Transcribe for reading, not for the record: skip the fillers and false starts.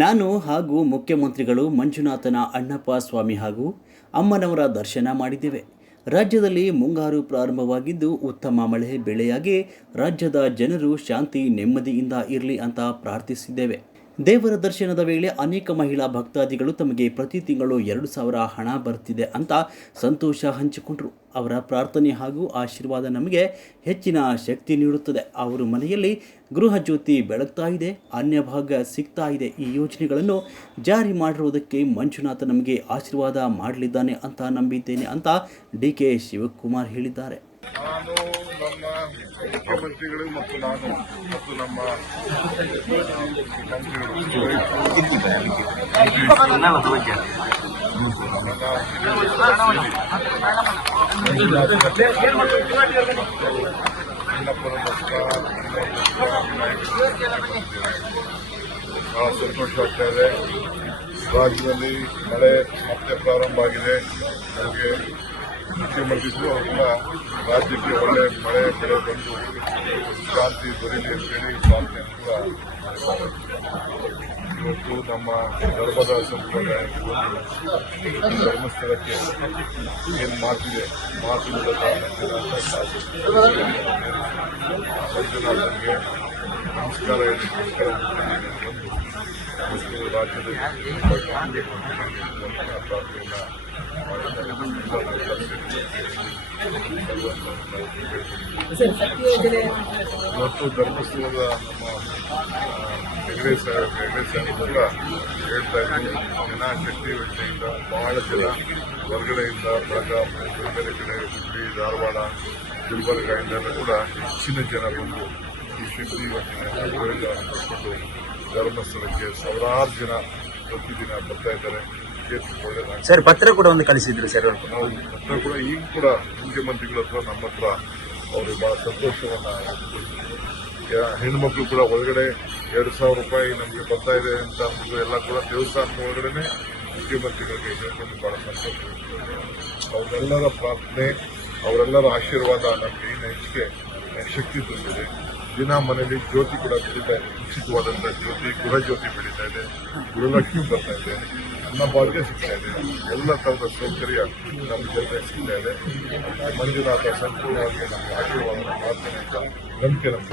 ನಾನು ಹಾಗೂ ಮುಖ್ಯಮಂತ್ರಿಗಳು ಮಂಜುನಾಥನ ಅಣ್ಣಪ್ಪ ಸ್ವಾಮಿ ಹಾಗೂ ಅಮ್ಮನವರ ದರ್ಶನ ಮಾಡಿದ್ದೇವೆ. ರಾಜ್ಯದಲ್ಲಿ ಮುಂಗಾರು ಪ್ರಾರಂಭವಾಗಿದ್ದು ಉತ್ತಮ ಮಳೆ ಬೆಳೆಯಾಗಿ ರಾಜ್ಯದ ಜನರು ಶಾಂತಿ ನೆಮ್ಮದಿಯಿಂದ ಇರಲಿ ಅಂತ ಪ್ರಾರ್ಥಿಸಿದ್ದೇವೆ. ದೇವರ ದರ್ಶನದ ವೇಳೆ ಅನೇಕ ಮಹಿಳಾ ಭಕ್ತಾದಿಗಳು ತಮಗೆ ಪ್ರತಿ ತಿಂಗಳು 2,000 ಹಣ ಬರ್ತಿದೆ ಅಂತ ಸಂತೋಷ ಹಂಚಿಕೊಂಡರು. ಅವರ ಪ್ರಾರ್ಥನೆ ಹಾಗೂ ಆಶೀರ್ವಾದ ನಮಗೆ ಹೆಚ್ಚಿನ ಶಕ್ತಿ ನೀಡುತ್ತದೆ. ಅವರ ಮನೆಯಲ್ಲಿ ಗೃಹ ಜ್ಯೋತಿ ಬೆಳಗ್ತಾ ಇದೆ, ಅನ್ಯಭಾಗ ಸಿಗ್ತಾ ಇದೆ. ಈ ಯೋಜನೆಗಳನ್ನು ಜಾರಿ ಮಾಡಿರುವುದಕ್ಕೆ ಮಂಜುನಾಥ ನಮಗೆ ಆಶೀರ್ವಾದ ಮಾಡಲಿದ್ದಾನೆ ಅಂತ ನಂಬಿದ್ದೇನೆ ಅಂತ ಡಿ.ಕೆ. ಶಿವಕುಮಾರ್ ಹೇಳಿದ್ದಾರೆ. ನಾನು ನಮ್ಮ ಮುಖ್ಯಮಂತ್ರಿಗಳು ಮತ್ತು ನಾನು ಮತ್ತು ನಮ್ಮ ಬಹಳ ಸಂತೋಷ ಆಗ್ತಾ ಇದೆ. ರಾಜ್ಯದಲ್ಲಿ ಮಳೆ ಮತ್ತೆ ಪ್ರಾರಂಭ ಆಗಿದೆ. ನಮಗೆ ಮುಖ್ಯಮಂತ್ರಿಗಳು ಕೂಡ ರಾಜ್ಯಕ್ಕೆ ಒಳ್ಳೆ ಮಳೆ ಬೆಳೆ ಬಂದು ಶಾಂತಿ ದೊರೆಯಲಿ ಅಂತೇಳಿ ಪ್ರಾರ್ಥನೆ ಕೂಡ ಮಾಡಿದ್ದಾರೆ. ಇವತ್ತು ನಮ್ಮ ಧರ್ಮದ ಸಂಪ್ರದಾಯ ಧರ್ಮಸ್ಥಳಕ್ಕೆ ಏನು ಮಾತಿದೆ ಮಾತು ಮೂಲಕ ಮಂಜುನಾಥನಿಗೆ ನಮಸ್ಕಾರ ಹೇಳಲಿಕ್ಕೋಸ್ಕರ ಬಂದು ರಾಜ್ಯದಲ್ಲಿ ಪ್ರಾರ್ಥನೆಯನ್ನು ಇವತ್ತು ಧರ್ಮಸ್ಥಳದ ನಮ್ಮ ಹೆಗಡೆ ಸಾಹೇಬ್ ಕೂಡ ಹೇಳ್ತಾ ಇದ್ದೀನಿ, ಜನಶಕ್ತಿ ಯೋಜನೆಯಿಂದ ಬಹಳ ಜನ ಹೊರಗಡೆಯಿಂದ ಬೆಳಗಾವಿ, ಬೇರೆ ಕಡೆ ಹುಬ್ಬಳ್ಳಿ, ಧಾರವಾಡ, ಗುಲ್ಬರ್ಗಾಯಿಂದಲೂ ಕೂಡ ಹೆಚ್ಚಿನ ಜನ ಬಂದು ಈ ಶಕ್ತಿ ಯೋಜನೆಯನ್ನು ಉಪಯೋಗ ಮಾಡಿಕೊಂಡು ಧರ್ಮಸ್ಥಳಕ್ಕೆ ಸಾವಿರಾರು ಜನ ಪ್ರತಿದಿನ ಬರ್ತಾ ಇದ್ದಾರೆ. ಸರ್, ಪತ್ರ ಕೂಡ ಒಂದು ಕಳಿಸಿದ್ರು ಸರ್. ನಾವು ಪತ್ರ ಕೂಡ ಈಗ ಕೂಡ ಮುಖ್ಯಮಂತ್ರಿಗಳ ಹತ್ರ ನಮ್ಮ ಹತ್ರ ಅವರು ಬಹಳ ಸಂತೋಷವನ್ನು ಹೆಣ್ಮಕ್ಳು ಕೂಡ ಒಳಗಡೆ 2,000 ರೂಪಾಯಿ ನಮಗೆ ಬರ್ತಾ ಇದೆ ಅಂತ ಅಂದ್ಬಿಟ್ಟು ಎಲ್ಲ ಕೂಡ ದೇವಸ್ಥಾನದ ಒಳಗಡೆ ಮುಖ್ಯಮಂತ್ರಿಗಳಿಗೆ ಹೇಳ್ಕೊಂಡು ಬಹಳ ಸಂತೋಷ. ಅವರೆಲ್ಲರ ಪ್ರಾರ್ಥನೆ, ಅವರೆಲ್ಲರ ಆಶೀರ್ವಾದ ನಮಗೆ ಏನು ಹೆಚ್ಚಿಗೆ ಶಕ್ತಿ ತುಂಬಿದೆ. ದಿನ ಮನೆಯಲ್ಲಿ ಜ್ಯೋತಿ ಕೂಡ ಬೆಳೀತಾ ಇದೆ, ಉಚಿತವಾದಂಥ ಜ್ಯೋತಿ, ಗೃಹ ಜ್ಯೋತಿ ಬೆಳೀತಾ ಇದೆ, ಗೃಹಲಕ್ಷ್ಮಿ ಬರ್ತಾ ಇದೆ, ಅನ್ನಭಾಗ್ಯ ಸಿಗ್ತಾ ಇದೆ, ಎಲ್ಲ ಥರದ ಸೌಕರ್ಯ ನಮ್ಮ ಜನತೆ ಸಿಗ್ತಾ ಇದೆ. ಮಂಜುನಾಥ ಸಂಪೂರ್ಣವಾಗಿ ನಮಗೆ ಆಶೀರ್ವಾದ ಪ್ರಾರ್ಥನೆ ಅಂತ ನಂಬಿಕೆ ನಮಗೆ.